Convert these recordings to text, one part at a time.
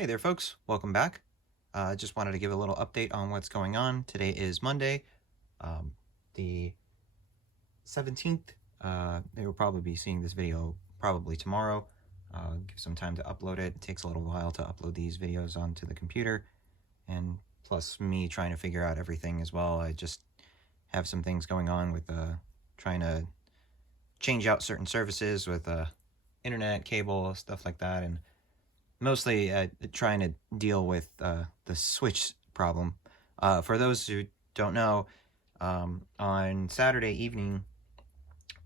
Hey there, folks. Welcome back. Just wanted to give a little update on what's going on. Today is Monday, the 17th. They will probably be seeing this video probably tomorrow. Give some time to upload it. It takes a little while to upload these videos onto the computer, and plus me trying to figure out everything as well. I just have some things going on with trying to change out certain services with internet, cable, stuff like that, and mostly trying to deal with the Switch problem. For those who don't know, on Saturday evening,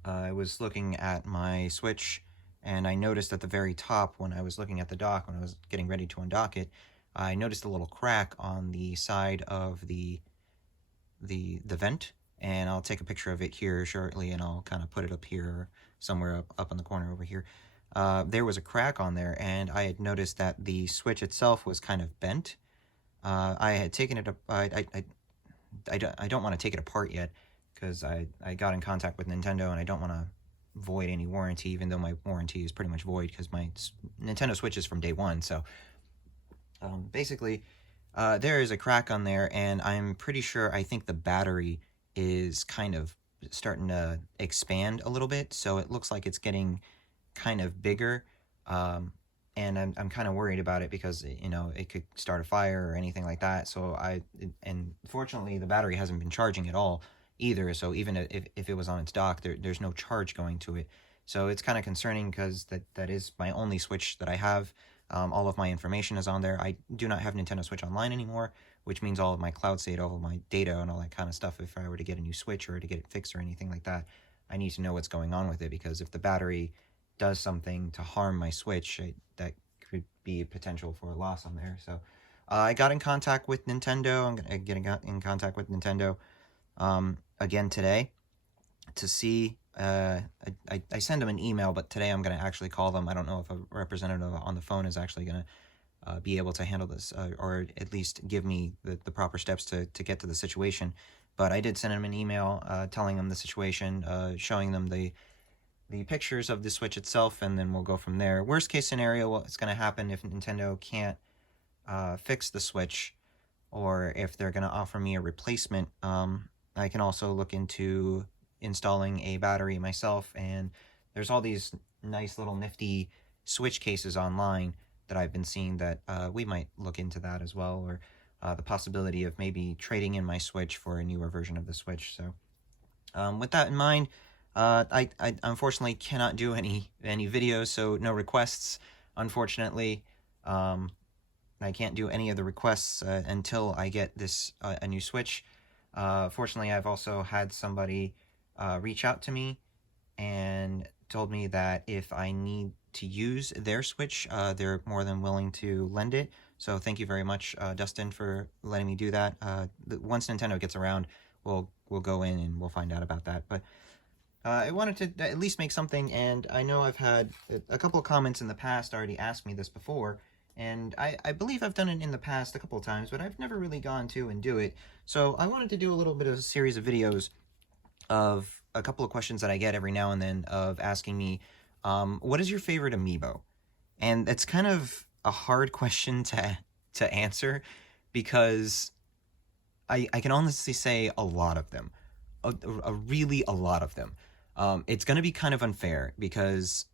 I was looking at my Switch, and I noticed at the very top when I was looking at the dock, when I was getting ready to undock it, I noticed a little crack on the side of the vent, and I'll take a picture of it here shortly, and I'll kind of put it up here or somewhere up in the corner over here. There was a crack on there, and I had noticed that the switch itself was kind of bent. I had taken it. I don't want to take it apart yet because I got in contact with Nintendo, and I don't want to void any warranty, even though my warranty is pretty much void because my Nintendo Switch is from day one. So basically, there is a crack on there, and I'm pretty sure I think the battery is kind of starting to expand a little bit, so it looks like it's getting kind of bigger, and I'm kind of worried about it because it could start a fire or anything like that. So and fortunately the battery hasn't been charging at all either, so even if it was on its dock, there's no charge going to it. So it's kind of concerning because that is my only Switch that I have. All of my information is on there. I do not have Nintendo Switch Online anymore, which means all of my cloud state, all of my data and all that kind of stuff, if I were to get a new Switch or to get it fixed or anything like that, I need to know what's going on with it, because if the battery does something to harm my Switch, that could be a potential for a loss on there. So I got in contact with Nintendo. I'm going to get in contact with Nintendo again today to see. I send them an email, but today I'm going to actually call them. I don't know if a representative on the phone is actually going to be able to handle this, or at least give me the proper steps to get to the situation. But I did send them an email telling them the situation, showing them the pictures of the Switch itself, and then we'll go from there. Worst case scenario, what's going to happen if Nintendo can't fix the Switch, or if they're going to offer me a replacement, I can also look into installing a battery myself, and there's all these nice little nifty Switch cases online that I've been seeing that we might look into that as well, or the possibility of maybe trading in my Switch for a newer version of the Switch. So with that in mind, I unfortunately cannot do any videos, so no requests, unfortunately. I can't do any of the requests until I get this a new Switch. Fortunately, I've also had somebody reach out to me and told me that if I need to use their Switch, they're more than willing to lend it. So thank you very much, Dustin, for letting me do that. Once Nintendo gets around, we'll go in and we'll find out about that. But I wanted to at least make something, and I know I've had a couple of comments in the past already ask me this before, and I believe I've done it in the past a couple of times, but I've never really gone to and do it. So I wanted to do a little bit of a series of videos of a couple of questions that I get every now and then of asking me, what is your favorite Amiibo? And it's kind of a hard question to answer, because I can honestly say a lot of them, really a lot of them. It's going to be kind of unfair because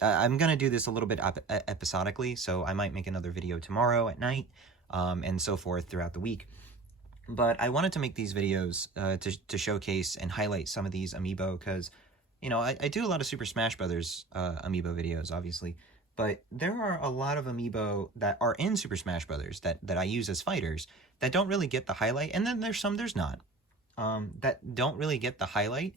I'm going to do this a little bit episodically, so I might make another video tomorrow at night, and so forth throughout the week. But I wanted to make these videos to showcase and highlight some of these Amiibo, because, I do a lot of Super Smash Brothers Amiibo videos, obviously, but there are a lot of Amiibo that are in Super Smash Brothers that I use as fighters that don't really get the highlight, and then there's not, that don't really get the highlight,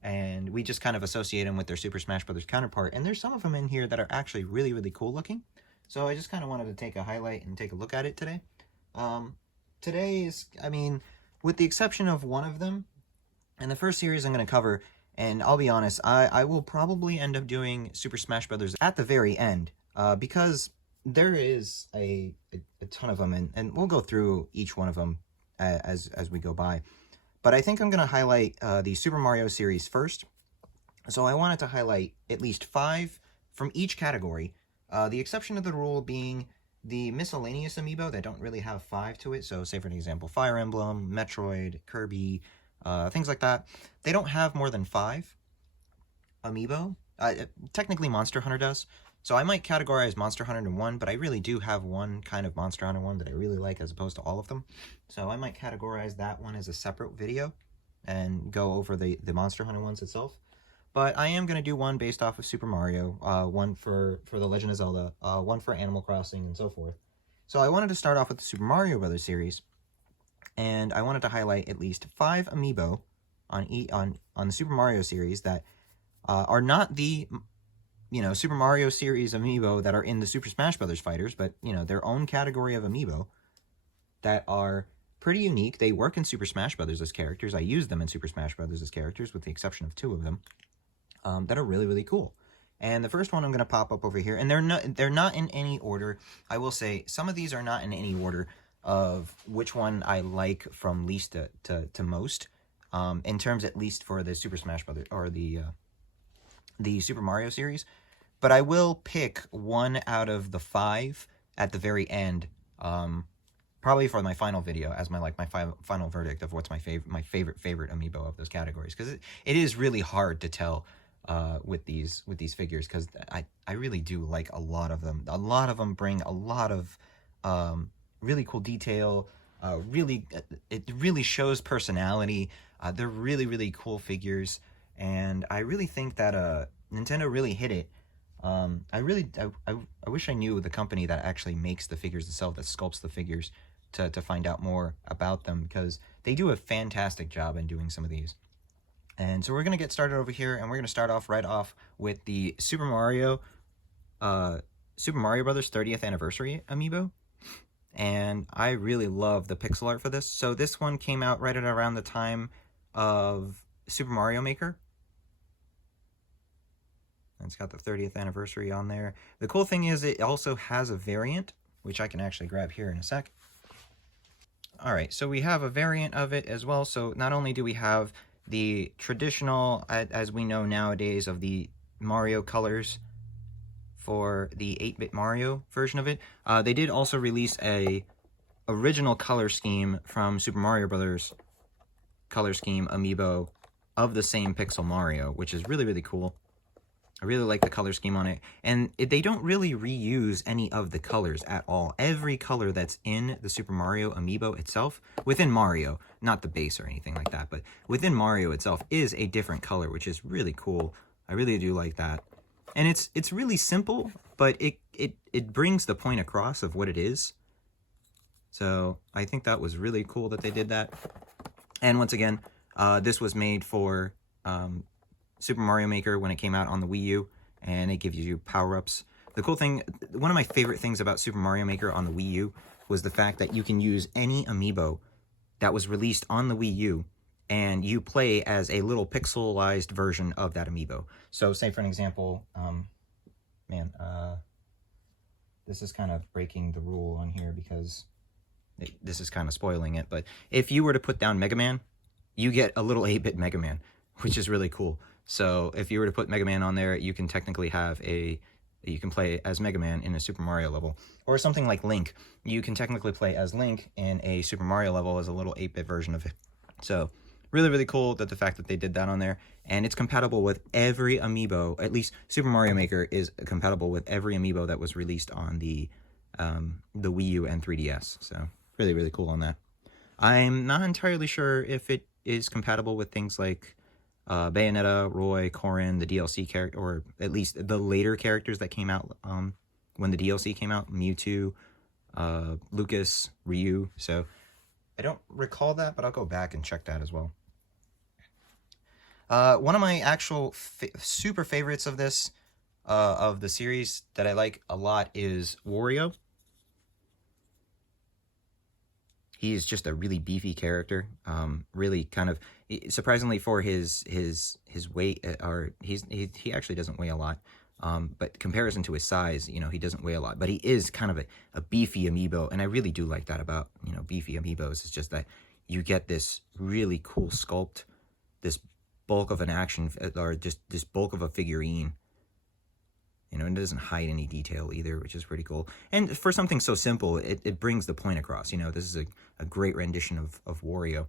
and we just kind of associate them with their Super Smash Brothers counterpart. And there's some of them in here that are actually really, really cool looking. So I just kind of wanted to take a highlight and take a look at it today. Today is, with the exception of one of them, and the first series I'm going to cover, and I'll be honest, I will probably end up doing Super Smash Brothers at the very end, because there is a ton of them, and we'll go through each one of them as we go by. But I think I'm going to highlight the Super Mario series first. So I wanted to highlight at least 5 from each category, the exception of the rule being the miscellaneous amiibo that don't really have 5 to it, so say for an example, Fire Emblem, Metroid, Kirby, things like that, they don't have more than 5 amiibo. Technically Monster Hunter does, so I might categorize Monster Hunter in one, but I really do have one kind of Monster Hunter one that I really like as opposed to all of them. So I might categorize that one as a separate video and go over the Monster Hunter ones itself. But I am going to do one based off of Super Mario, one for The Legend of Zelda, one for Animal Crossing, and so forth. So I wanted to start off with the Super Mario Brothers series, and I wanted to highlight at least 5 amiibo on the Super Mario series that are not the Super Mario series amiibo that are in the Super Smash Brothers fighters, but their own category of amiibo that are pretty unique. They work in Super Smash Brothers as characters. I use them in Super Smash Brothers as characters, with the exception of 2 of them. That are really, really cool. And the first one I'm going to pop up over here, and they're not in any order. I will say some of these are not in any order of which one I like from least to most, in terms at least for the Super Smash Brothers or the Super Mario series. But I will pick one out of the 5 at the very end, probably for my final video as my final verdict of what's my favorite amiibo of those categories, because it is really hard to tell with these figures, because I really do like a lot of them. A lot of them bring a lot of really cool detail. It really shows personality. They're really, really cool figures, and I really think that Nintendo really hit it. I wish I knew the company that actually makes the figures itself, that sculpts the figures, to find out more about them, because they do a fantastic job in doing some of these. And so we're going to get started over here, and we're going to start off right off with the Super Mario Brothers 30th Anniversary Amiibo. And I really love the pixel art for this. So this one came out right at around the time of Super Mario Maker. And it's got the 30th anniversary on there. The cool thing is it also has a variant, which I can actually grab here in a sec. Alright, so we have a variant of it as well. So not only do we have the traditional, as we know nowadays, of the Mario colors for the 8-bit Mario version of it, they did also release a original color scheme from Super Mario Brothers color scheme amiibo of the same pixel Mario, which is really, really cool. I really like the color scheme on it, and they don't really reuse any of the colors at all. Every color that's in the Super Mario Amiibo itself, within Mario, not the base or anything like that, but within Mario itself is a different color, which is really cool. I really do like that. And it's really simple, but it brings the point across of what it is. So I think that was really cool that they did that. And once again, this was made for Super Mario Maker when it came out on the Wii U, and it gives you power-ups. The cool thing, one of my favorite things about Super Mario Maker on the Wii U was the fact that you can use any amiibo that was released on the Wii U, and you play as a little pixelized version of that amiibo. So say for an example, this is kind of breaking the rule on here because this is kind of spoiling it, but if you were to put down Mega Man, you get a little 8-bit Mega Man, which is really cool. So if you were to put Mega Man on there, you can technically have you can play as Mega Man in a Super Mario level. Or something like Link. You can technically play as Link in a Super Mario level as a little 8-bit version of it. So really, really cool that the fact that they did that on there. And it's compatible with every amiibo. At least Super Mario Maker is compatible with every amiibo that was released on the Wii U and 3DS. So really, really cool on that. I'm not entirely sure if it is compatible with things like Bayonetta, Roy, Corrin, the DLC character, or at least the later characters that came out when the DLC came out, Mewtwo, Lucas, Ryu. So I don't recall that, but I'll go back and check that as well. One of my actual super favorites of this, of the series that I like a lot, is Wario. He's just a really beefy character. Really kind of, surprisingly for his weight, or he actually doesn't weigh a lot. But comparison to his size, he doesn't weigh a lot. But he is kind of a beefy amiibo, and I really do like that about beefy amiibos. It's just that you get this really cool sculpt, this bulk of an action, or just this bulk of a figurine. You know, and it doesn't hide any detail either, which is pretty cool. And for something so simple, it brings the point across. You know, this is a great rendition of Wario,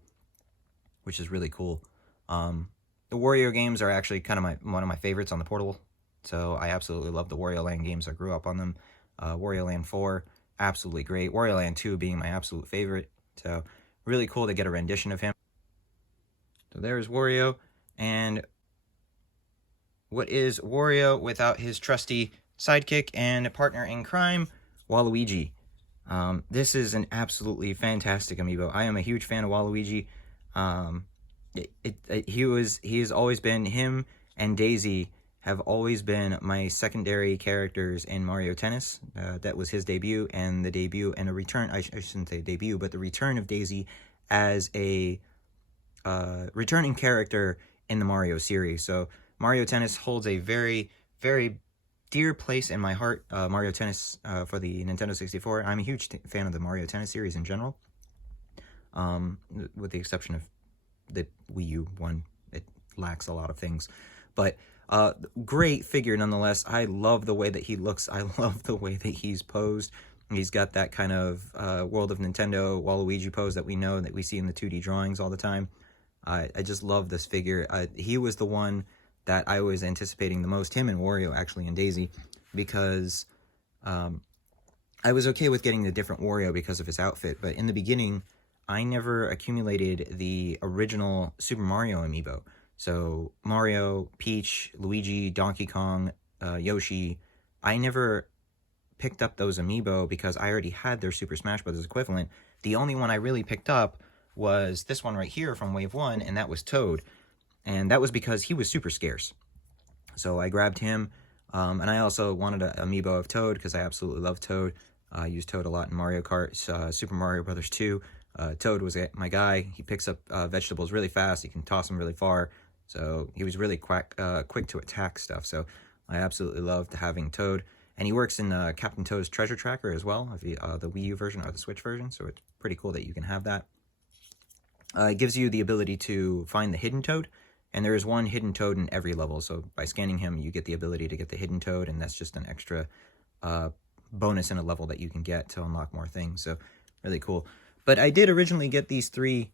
which is really cool. The Wario games are actually kind of one of my favorites on the portable. So I absolutely love the Wario Land games. I grew up on them. Wario Land 4, absolutely great. Wario Land 2 being my absolute favorite. So really cool to get a rendition of him. So there's Wario. And what is Wario without his trusty sidekick and partner in crime, Waluigi? This is an absolutely fantastic amiibo. I am a huge fan of Waluigi. He has always been, him and Daisy have always been my secondary characters in Mario Tennis. That was his debut, and the debut and a return, I shouldn't say debut, but the return of Daisy as a returning character in the Mario series. So Mario Tennis holds a very, very dear place in my heart. Mario Tennis for the Nintendo 64. I'm a huge fan of the Mario Tennis series in general, with the exception of the Wii U one. It lacks a lot of things, but great figure nonetheless. I love the way that he looks. I love the way that he's posed. He's got that kind of World of Nintendo Waluigi pose that we know, that we see in the 2D drawings all the time. I just love this figure. He was the one that I was anticipating the most, him and Wario actually, and Daisy, because I was okay with getting the different Wario because of his outfit, but in the beginning, I never accumulated the original Super Mario amiibo. So Mario, Peach, Luigi, Donkey Kong, Yoshi, I never picked up those amiibo because I already had their Super Smash Bros. Equivalent. The only one I really picked up was this one right here from Wave 1, and that was Toad. And that was because he was super scarce. So I grabbed him, and I also wanted an amiibo of Toad because I absolutely love Toad. I used Toad a lot in Mario Kart, Super Mario Bros. 2. Toad was my guy. He picks up vegetables really fast. He can toss them really far. So he was really quick to attack stuff. So I absolutely loved having Toad. And he works in Captain Toad's Treasure Tracker as well, the Wii U version or the Switch version. So it's pretty cool that you can have that. It gives you the ability to find the hidden Toad. And there is one hidden Toad in every level. So by scanning him, you get the ability to get the hidden Toad. And that's just an extra bonus in a level that you can get to unlock more things. So really cool. But I did originally get these three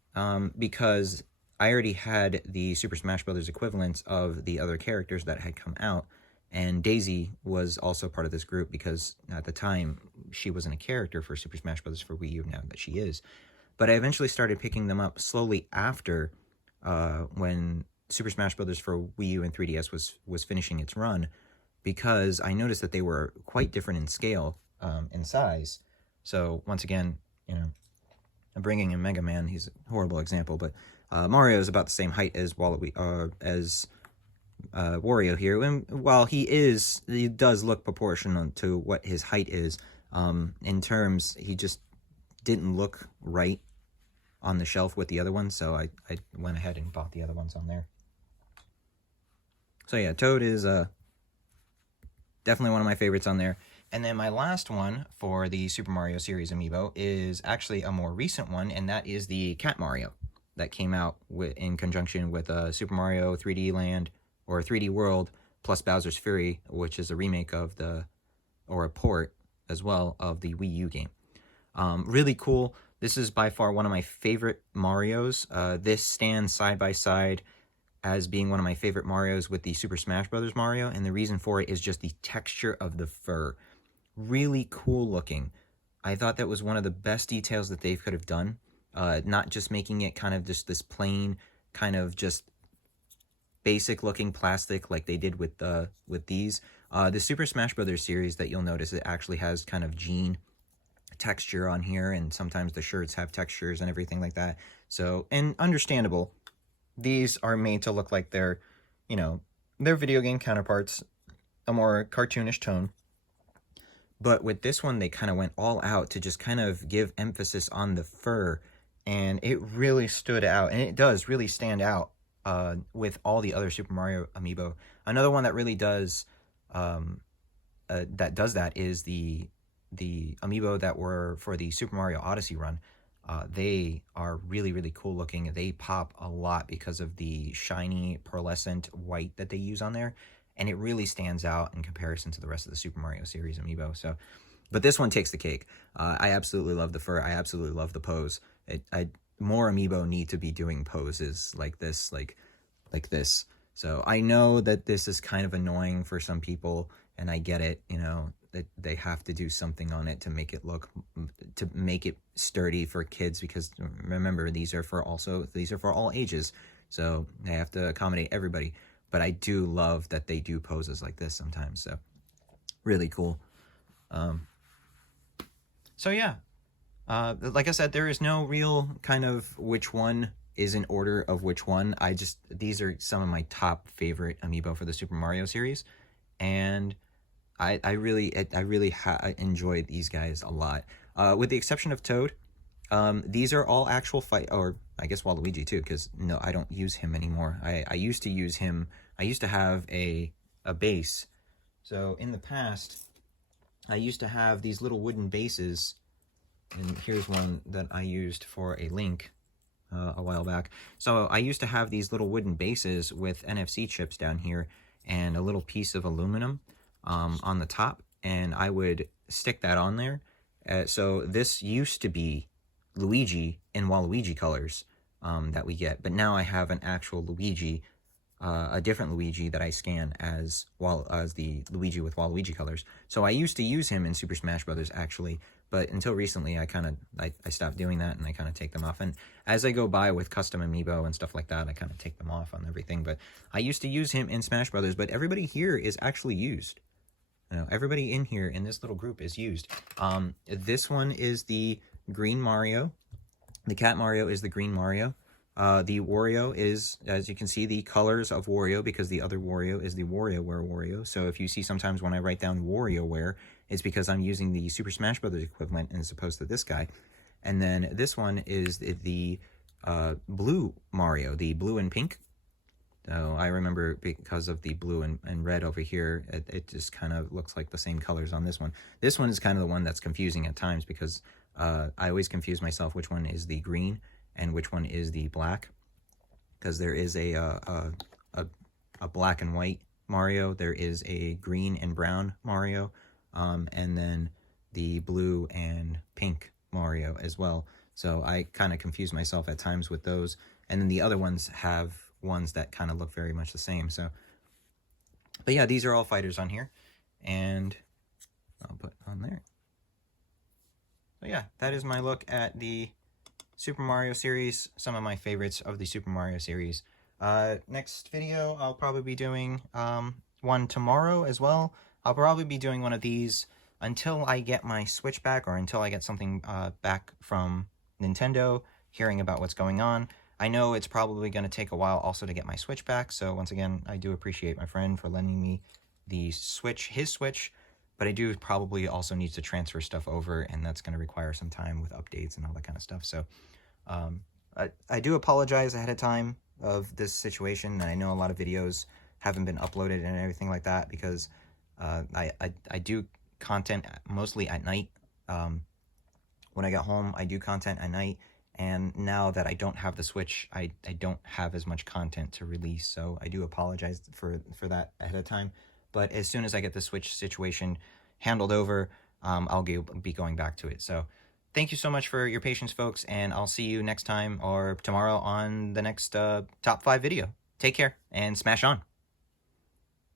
because I already had the Super Smash Bros. Equivalents of the other characters that had come out. And Daisy was also part of this group because at the time, she wasn't a character for Super Smash Bros. For Wii U, now that she is. But I eventually started picking them up slowly after when Super Smash Bros. For Wii U and 3DS was finishing its run, because I noticed that they were quite different in scale and size. So once again, you know, I'm bringing in Mega Man. He's a horrible example, but Mario is about the same height as Wario here. And while he does look proportional to what his height is, in terms, he just didn't look right on the shelf with the other ones, so I went ahead and bought the other ones on there. So yeah, Toad is definitely one of my favorites on there. And then my last one for the Super Mario series amiibo is actually a more recent one, and that is the Cat Mario that came out in conjunction with Super Mario 3D Land, or 3D World, plus Bowser's Fury, which is a remake of or a port as well of the Wii U game. Really cool. This is by far one of my favorite Marios. This stands side by side as being one of my favorite Marios with the Super Smash Bros. Mario, and the reason for it is just the texture of the fur. Really cool looking. I thought that was one of the best details that they could have done. Not just making it kind of just this plain, kind of just basic looking plastic like they did with these. The Super Smash Bros. Series that you'll notice, it actually has kind of jean texture on here, and sometimes the shirts have textures and everything like that. So, and understandable, these are made to look like they're, you know, their video game counterparts, a more cartoonish tone. But with this one, they kind of went all out to just kind of give emphasis on the fur, and it really stood out, and it does really stand out with all the other Super Mario amiibo. Another one that really does that is the amiibo that were for the Super Mario Odyssey run. They are really, really cool looking. They pop a lot because of the shiny pearlescent white that they use on there. and it really stands out in comparison to the rest of the Super Mario series amiibo. So, but this one takes the cake. I absolutely love the fur. I absolutely love the pose. More amiibo need to be doing poses like this, like this. So I know that this is kind of annoying for some people, and I get it, you know, that they have to do something on it to make it look, to make it sturdy for kids, because remember, these are for all ages, so they have to accommodate everybody. But I do love that they do poses like this sometimes, so really cool. So yeah, like I said, there is no real kind of which one is in order of which one. These are some of my top favorite amiibo for the Super Mario series, and I really enjoyed these guys a lot. With the exception of Toad, these are all actual or I guess Waluigi too, because no, I don't use him anymore. I used to use him. I used to have a base. So in the past, I used to have these little wooden bases, and here's one that I used for a Link a while back. So I used to have these little wooden bases with NFC chips down here and a little piece of aluminum on the top, and I would stick that on there. So this used to be Luigi in Waluigi colors that we get, but now I have an actual Luigi, a different Luigi that I scan as the Luigi with Waluigi colors. So I used to use him in Super Smash Brothers actually, but until recently I stopped doing that, and I kind of take them off. And as I go by with custom amiibo and stuff like that, I kind of take them off on everything. But I used to use him in Smash Brothers, but everybody here is actually used. You know, everybody in here in this little group is used. This one is the green Mario. The Cat Mario is the green Mario. The Wario is, as you can see, the colors of Wario, because the other Wario is the WarioWare Wario. So if you see sometimes when I write down WarioWare, it's because I'm using the Super Smash Brothers equivalent as opposed to this guy. And then this one is the blue Mario, the blue and pink. So I remember because of the blue and red over here, it just kind of looks like the same colors on this one. This one is kind of the one that's confusing at times, because I always confuse myself which one is the green and which one is the black, because there is a black and white Mario, there is a green and brown Mario, and then the blue and pink Mario as well. So I kind of confuse myself at times with those, and then the other ones have ones that kind of look very much the same. So, but yeah, these are all fighters on here, and I'll put on there. So yeah, that is my look at the Super Mario series, some of my favorites of the Super Mario series. Next video, I'll probably be doing one tomorrow as well. I'll probably be doing one of these until I get my Switch back, or until I get something back from Nintendo, hearing about what's going on. I know it's probably going to take a while also to get my Switch back, so once again, I do appreciate my friend for lending me the Switch, his Switch, but I do probably also need to transfer stuff over, and that's going to require some time with updates and all that kind of stuff. So I do apologize ahead of time of this situation, and I know a lot of videos haven't been uploaded and everything like that, because I do content mostly at night. When I get home, I do content at night, and now that I don't have the Switch, I don't have as much content to release, so I do apologize for that ahead of time. But as soon as I get the Switch situation handled over, I'll be going back to it. So thank you so much for your patience, folks, and I'll see you next time or tomorrow on the next top 5 video. Take care, and smash on!